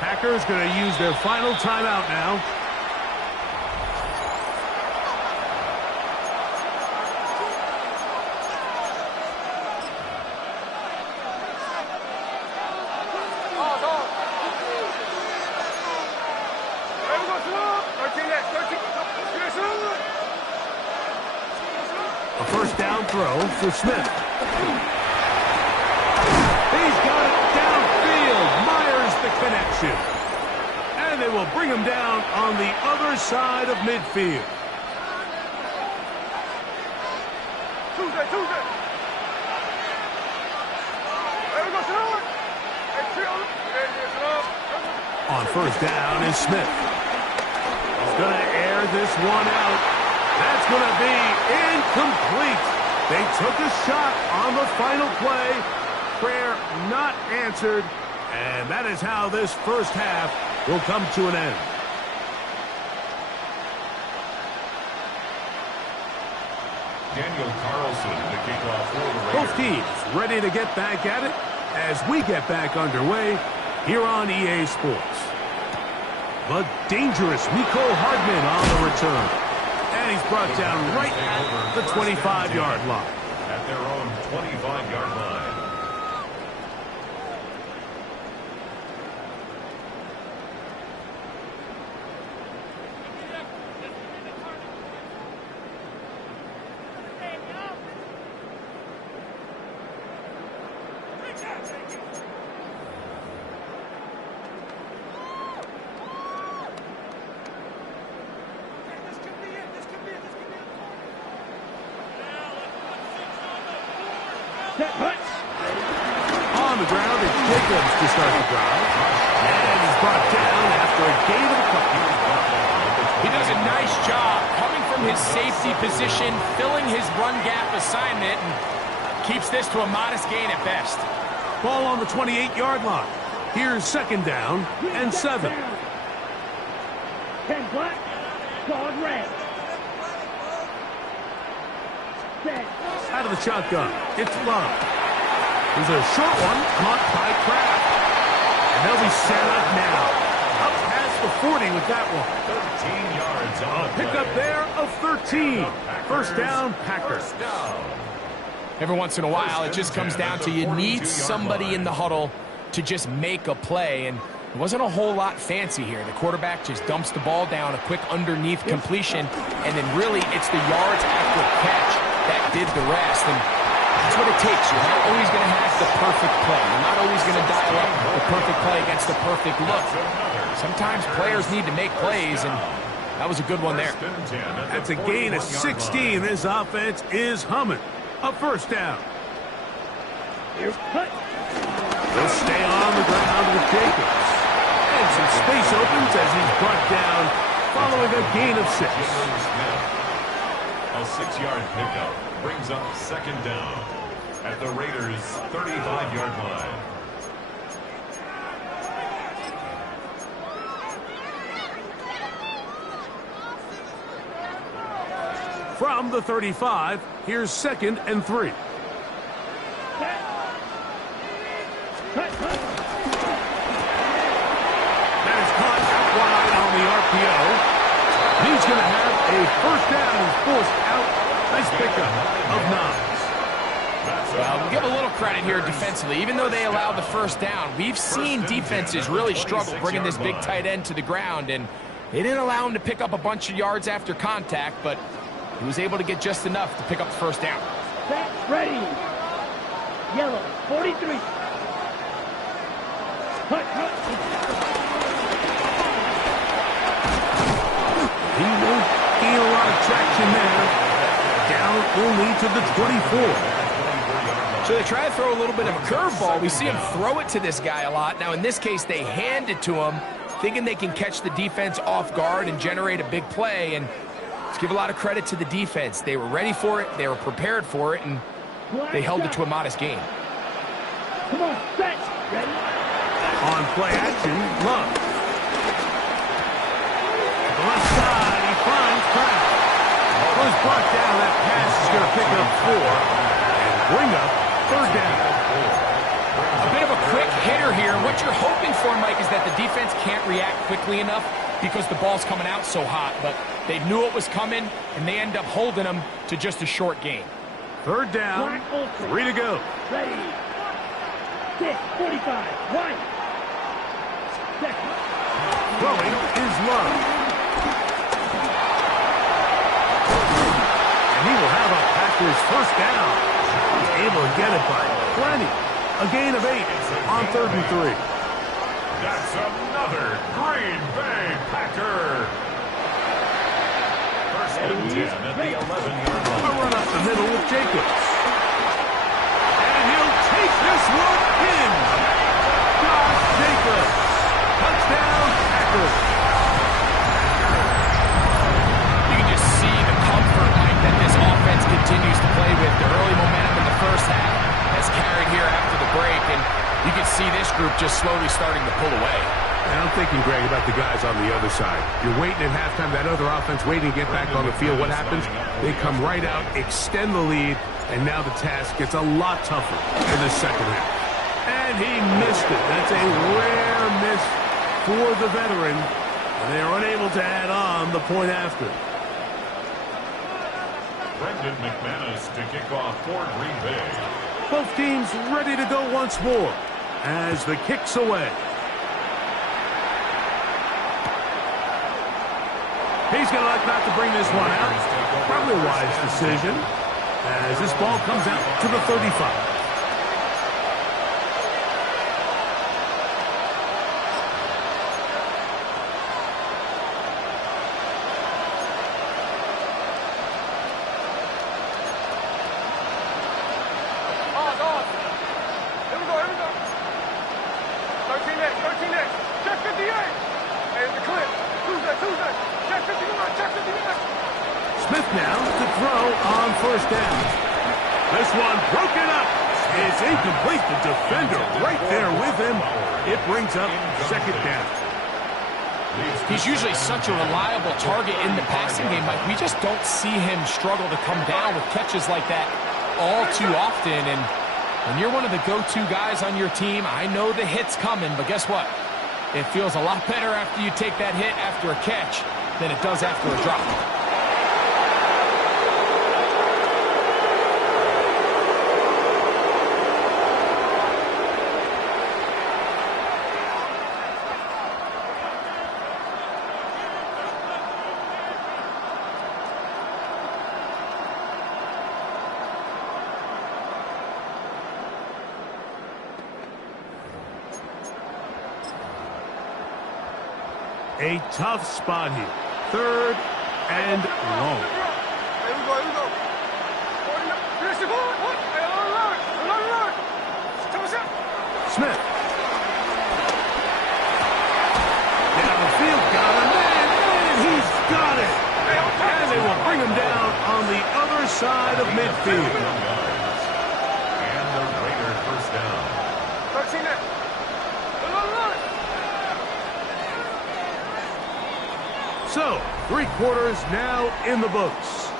Packers going to use their final timeout now. A first down throw for Smith. He's got it downfield. Myers the connection. And they will bring him down on the other side of midfield. On first down is Smith. He's going to air this one out. That's going to be incomplete. They took a shot on the final play. Prayer not answered. And that is how this first half will come to an end. Daniel Carlson, the kickoff for the Raiders. Both teams ready to get back at it as we get back underway here on EA Sports. The dangerous Mecole Hardman on the return. And he's brought down right at the 25-yard line. At their own 25-yard line. On the ground, it's Jacobs to start the drive. And he's brought down after a gain of a couple. He does a nice job coming from his safety position, filling his run gap assignment, and keeps this to a modest gain at best. Ball on the 28-yard line. Here's second down and 7. 10 black, dog red. Out of the shotgun, it's Love. There's a short one caught by Kraft. And they'll be set up now. Up past the 40 with that one. 13 yards on the Pick up there of 13. First down, Packers. Every once in a while, it just comes down to you need somebody in the huddle to just make a play, and it wasn't a whole lot fancy here. The quarterback just dumps the ball down, a quick underneath completion, and then really it's the yards after catch that did the rest. And that's what it takes. You're not always going to have the perfect play. You're not always going to dial up the perfect play against the perfect look. Sometimes players need to make plays, and that was a good one there. That's a gain of 16. This offense is humming. A first down. Here's cut. They'll stay on the ground with Jacobs. And some space opens as he's brought down following a gain of 6. A 6-yard pickup brings up second down at the Raiders' 35-yard line. From the 35, here's second and 3. That is caught out wide on the RPO. He's going to have a first down and forced out. Nice pickup of 9. Well, we'll give a little credit here defensively. Even though they allowed the first down, we've seen defenses really struggle bringing this big tight end to the ground, and they didn't allow him to pick up a bunch of yards after contact, but he was able to get just enough to pick up the first down. Back ready. Yellow, 43. Cut. He won't gain a lot of traction there. Down only to the 24. So they try to throw a little bit of a curveball. We see him throw it to this guy a lot. Now, in this case, they hand it to him, thinking they can catch the defense off guard and generate a big play. And let's give a lot of credit to the defense. They were ready for it, they were prepared for it, and they held it to a modest gain. Come on, set. Ready? On play action, Love. To the left side, he finds Kraft. Was brought down. That pass is going to pick up 4 and bring up third down. A bit of a quick hitter here. What what you're hoping for, Mike, is that the defense can't react quickly enough because the ball's coming out so hot. But they knew it was coming, and they end up holding them to just a short game. Third down, 3 to go. Ready. 6, 45. One. Second. Throwing is Love. And he will have a Packers first down. He's able to get it by plenty. A gain of 8 on 3rd and 3. That's another Green Bay Packer. First and 10 at the 11-yard line. A run up the middle with Jacobs. And he'll take this one in. Josh Jacobs. Touchdown, Packers. You can just see the comfort, Mike, that this offense continues to play with. The early momentum in the first half has carried here after the break, and you can see this group just slowly starting to pull away. And I'm thinking, Greg, about the guys on the other side. You're waiting at halftime, that other offense waiting to get back on the field. What happens? They come right out, extend the lead, and now the task gets a lot tougher in the second half. And he missed it. That's a rare miss for the veteran. And they are unable to add on the point after. Brendan McManus to kick off for Green Bay. Both teams ready to go once more as the kick's away. He's going to like not to bring this one out. Probably a wise decision as this ball comes out to the 35. Smith now to throw on first down. This one broken up. It's incomplete. The defender right there with him. It brings up second down. He's usually such a reliable target in the passing game, Mike. We just don't see him struggle to come down with catches like that all too often. And when you're one of the go-to guys on your team, I know the hit's coming, but guess what? It feels a lot better after you take that hit after a catch than it does after a drop. A tough spot here. Third and long. Here we go. Smith. Down the field, got him, and he's got it. And they will bring him down on the other side of midfield. And the Raider first down. 13 there. So, 3 quarters now in the books.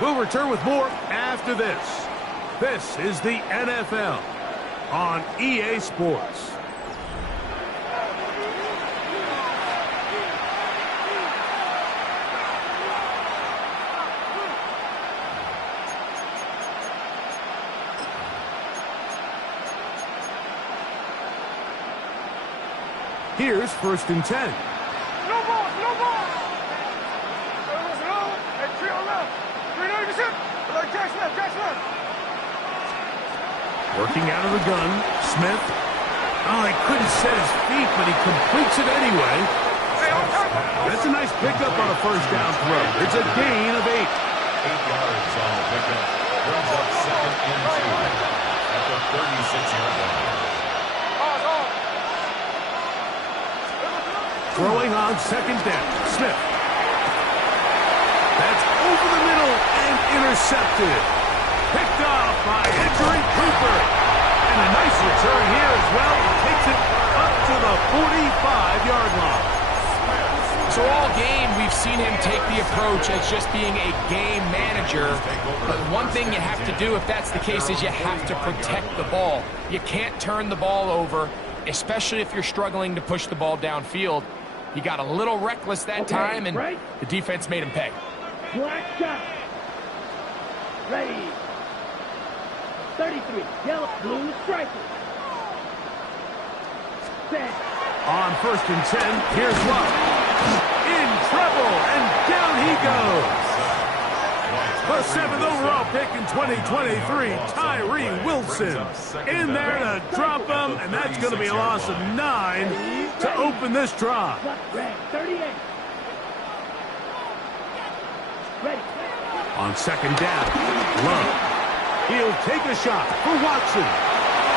We'll return with more after this. This is the NFL on EA Sports. Here's 1st and 10. No ball. And 3 on left. 390%. Like Jackson left. Working out of the gun, Smith. Oh, he couldn't set his feet, but he completes it anyway. That's a nice pickup on a first down throw. It's a gain of 8. 8 yards on the pickup. Brings up second and 2 at the 36-yard line. Throwing on second down, Smith. That's over the middle and intercepted. Picked off by Edgerrin Cooper. And a nice return here as well. He takes it up to the 45-yard line. So all game, we've seen him take the approach as just being a game manager. But one thing you have to do if that's the case is you have to protect the ball. You can't turn the ball over. especially if you're struggling to push the ball downfield. He got a little reckless that time, and the defense made him pay. Black shot. Ready. 33. Yellow, blue striker. Set. On 1st and 10, here's Love. In trouble, and down he goes. The 7th overall pick in 2023, Tyree Wilson. In there to drop him, and that's going to be a loss of 9 to open this drive. Red, 38. Ready. On 2nd down, Love. He'll take a shot for Watson.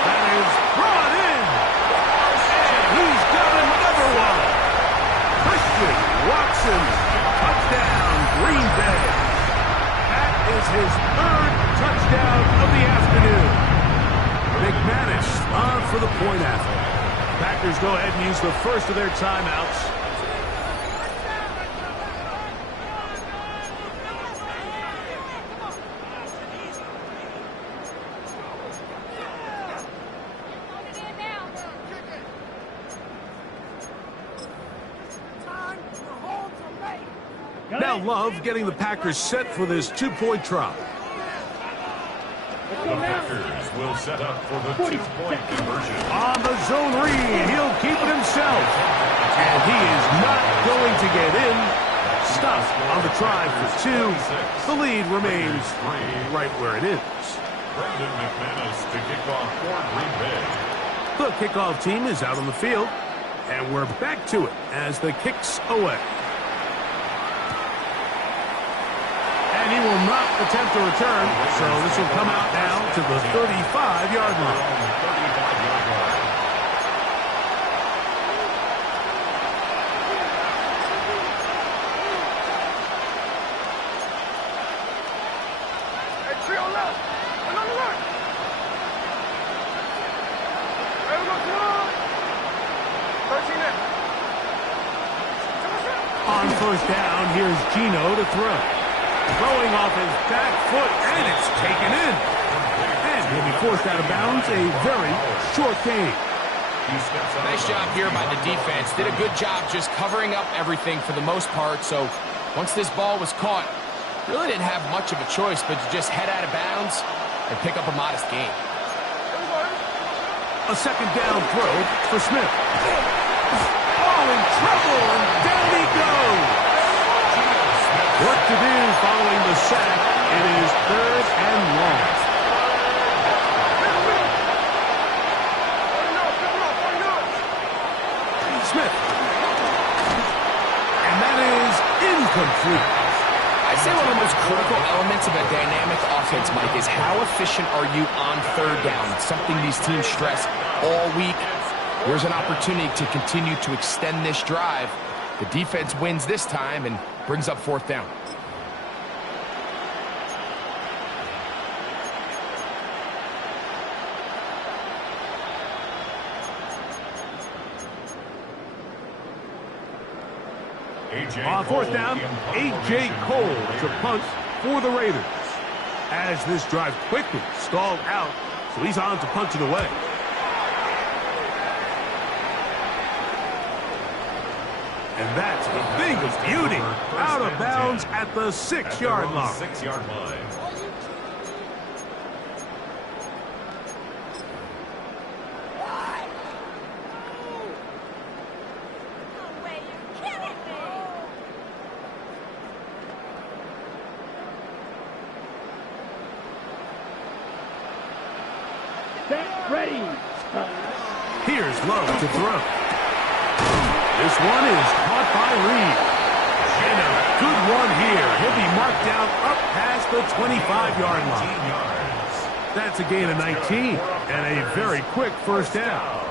That is brought in. And he's got another one. Christian Watson. Touchdown, Green Bay. That is his 3rd touchdown of the afternoon. McManus on for the point after. Packers go ahead and use the first of their timeouts. Now Love getting the Packers set for this 2-point try. The Packers will set up for the 2-point conversion. On the zone read, he'll keep it himself. And he is not going to get in. Stuffed on the try for 2. The lead remains right where it is. Brendan McManus to kick off for Green Bay. The kickoff team is out on the field. And we're back to it as the kick's away. And he will not attempt to return, so this will come out now to the 35-yard line. Hey, trio left. Another right. Hey, we go to the 13 in. On 1st down, here's Geno to throw. Throwing off his back foot, and it's taken in. And he'll be forced out of bounds, a very short gain. Nice job here by the defense. Did a good job just covering up everything for the most part. So once this ball was caught, really didn't have much of a choice but to just head out of bounds and pick up a modest gain. A 2nd down throw for Smith. Oh, in trouble, and down he goes. Work to do following the sack. It is 3rd and long. Smith. And that is incomplete. I'd say one of the most critical elements of a dynamic offense, Mike, is how efficient are you on 3rd down? It's something these teams stress all week. Here's an opportunity to continue to extend this drive. The defense wins this time and brings up 4th down. On 4th down, A.J. Cole to punt for the Raiders. As this drive quickly stalled out, so he's on to punch it away. And that's a thing of beauty. Out of bounds at the 6-yard line. 6-yard line. Ready. Here's Love to throw. This one is caught by Reed. And a good one here. He'll be marked down up past the 25-yard line. That's a gain of 19 and a very quick 1st down.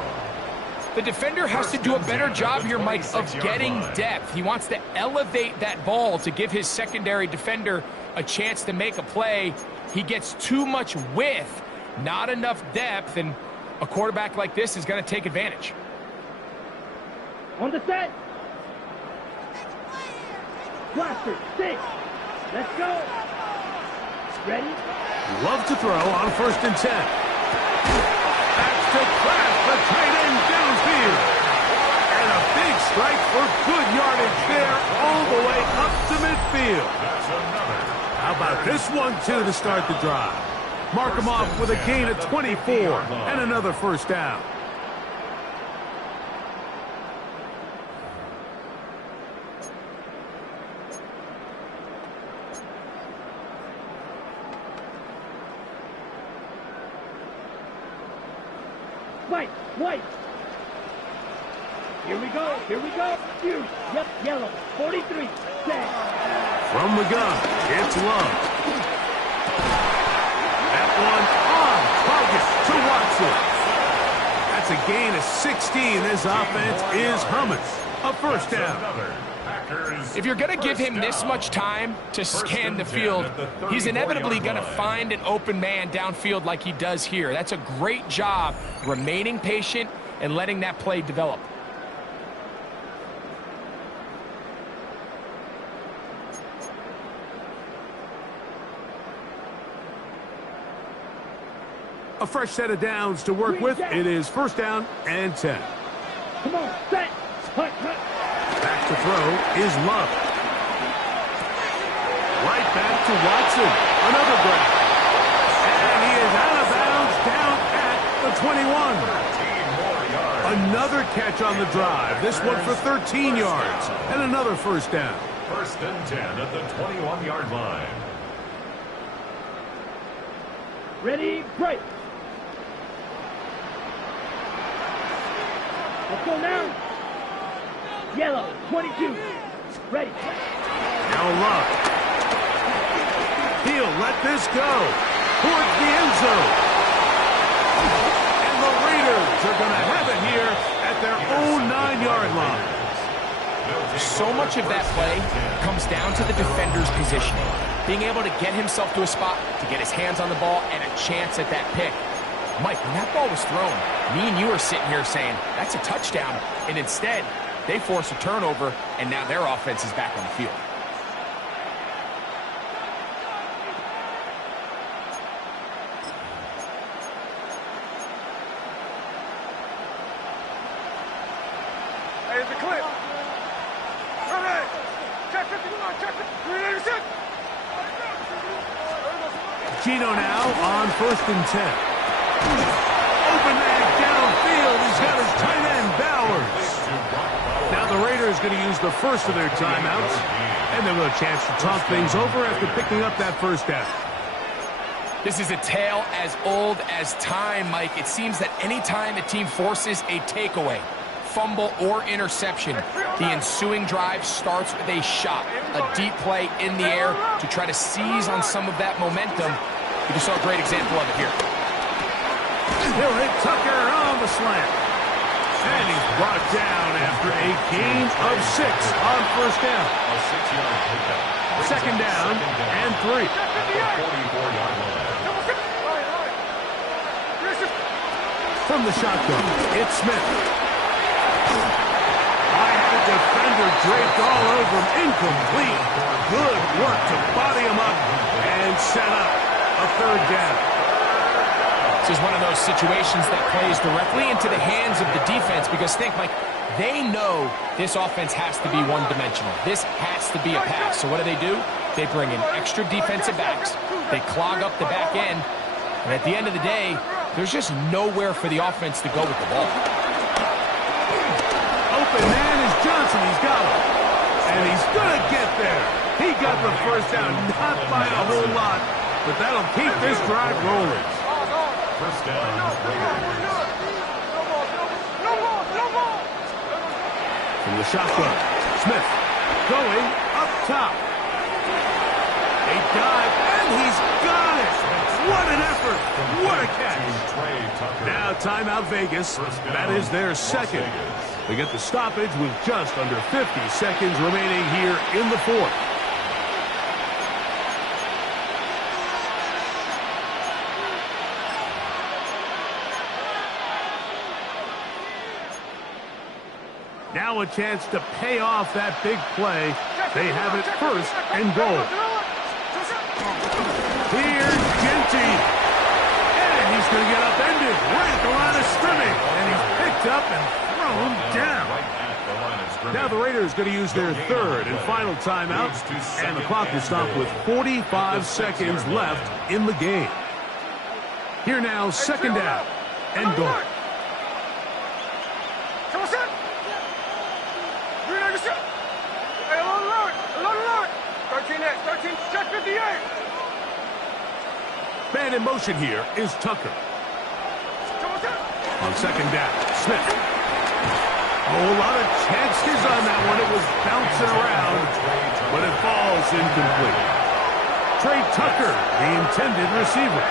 The defender has to do a better job here, Mike, of getting depth. He wants to elevate that ball to give his secondary defender a chance to make a play. He gets too much width, not enough depth, and a quarterback like this is going to take advantage. On the set. Blaster, 6. Let's go. Ready? Love to throw on 1st and 10. That's to Kraft, the tight end down field. That's another. How about this one, too, to start the drive? Mark him off with a gain of 24 and another first down. White. Here we go. Huge. Yep, yellow. 43. Set. From the gun, it's Love. That one on target to Watson. That's a gain of 16. This offense is humming. A first down. If you're going to give him this much time to scan the field, he's inevitably going to find an open man downfield like he does here. That's a great job remaining patient and letting that play develop. A fresh set of downs to work with. It is first down and 10. Come on, set. Cut. Back to throw is Love. Right back to Watson. Another grab. And he is out of bounds down at the 21. Another catch on the drive. This one for 13 yards. And another first down. First and 10 at the 21-yard line. Ready, break. Let's go now. Yellow, 22. Ready. Now Love. He'll let this go towards the end zone. And the Raiders are going to have it here at their own 9-yard line. So much of that play comes down to the defender's positioning. Being able to get himself to a spot, to get his hands on the ball, and a chance at that pick. Mike, when that ball was thrown, me and you are sitting here saying, that's a touchdown. And instead, they force a turnover, and now their offense is back on the field. Hey, it's a clip. Ready. Check 50, come on, check 50. 386. Gino now on first and 10. Open man downfield. He's got his tight end, Bowers. Now the Raiders going to use the first of their timeouts. And they'll have a chance to talk things over after picking up that first down. This is a tale as old as time, Mike. It seems that any time a team forces a takeaway, fumble, or interception, the ensuing drive starts with a shot, a deep play in the air to try to seize on some of that momentum. You just saw a great example of it here. He'll hit Tucker on the slant. And he's brought down after a gain of 6 on first down. A 6-yard pickup. Second down and 3. At the 44-yard line. From the shotgun, it's Smith. I had a defender draped all over him. Incomplete. Good work to body him up and set up a third down. This is one of those situations that plays directly into the hands of the defense because think, Mike, they know this offense has to be one-dimensional. This has to be a pass. So what do? They bring in extra defensive backs. They clog up the back end. And at the end of the day, there's just nowhere for the offense to go with the ball. Open man is Johnson. He's got him. And he's going to get there. He got the first down, not by a whole lot, but that'll keep this drive rolling. First down, Raiders. From the shotgun, Smith going up top. A dive, and he's got it. What an effort. What a catch. Now timeout Vegas. That is their second. They get the stoppage with just under 50 seconds remaining here in the fourth. Now a chance to pay off that big play. They have it first and goal. Here's Genty. And he's going to get upended right at the line of scrimmage. And he's picked up and thrown down. Right at the line of scrimmage. Now the Raiders going to use their third and final timeout, and the clock will stop with 45 seconds left in the game. Here now, second down and goal. Come on, son. Green on the shot. Hey, along. 13X, 13, check 58. Man in motion here is Tucker. Come on, son. On second down, Smith. Oh, a lot of chances on that one. It was bouncing around, but it falls incomplete. Trey Tucker, the intended receiver.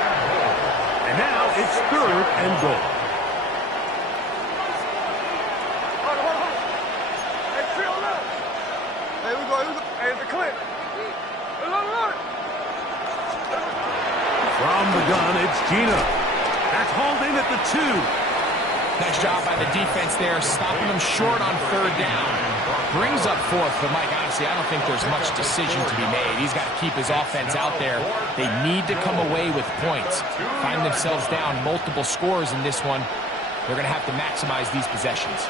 And now it's third and goal. Hold on. Hey, Trey, hold on. Hey, we go. Hey, it's a clip. Along. From the gun, it's Gino. That's hauled in at the 2. Nice job by the defense there, stopping them short on third down. Brings up fourth, but Mike, honestly, I don't think there's much decision to be made. He's got to keep his offense out there. They need to come away with points. Find themselves down multiple scores in this one. They're going to have to maximize these possessions.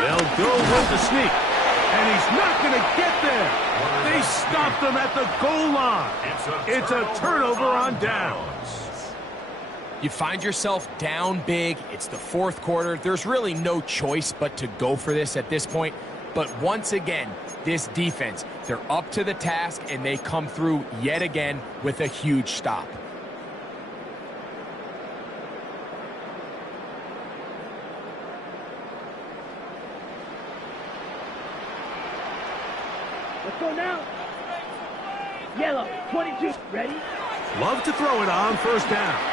They'll go with the sneak, and he's not going to get there. They stopped him at the goal line. It's a turnover on downs. You find yourself down big. It's the fourth quarter. There's really no choice but to go for this at this point. But once again, this defense, they're up to the task, and they come through yet again with a huge stop. Let's go now. Yellow, 22. Ready? Love to throw it on first down.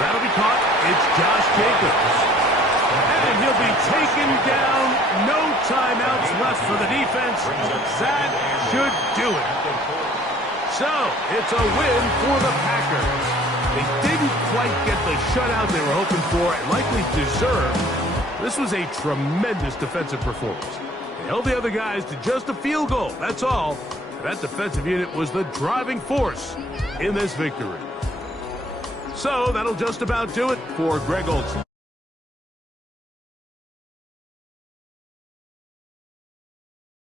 That'll be caught. It's Josh Jacobs. And he'll be taken down. No timeouts left for the defense. That should do it. So, it's a win for the Packers. They didn't quite get the shutout they were hoping for and likely deserved. This was a tremendous defensive performance. They held the other guys to just a field goal. That's all. That defensive unit was the driving force in this victory. So that'll just about do it for Greg Olsen.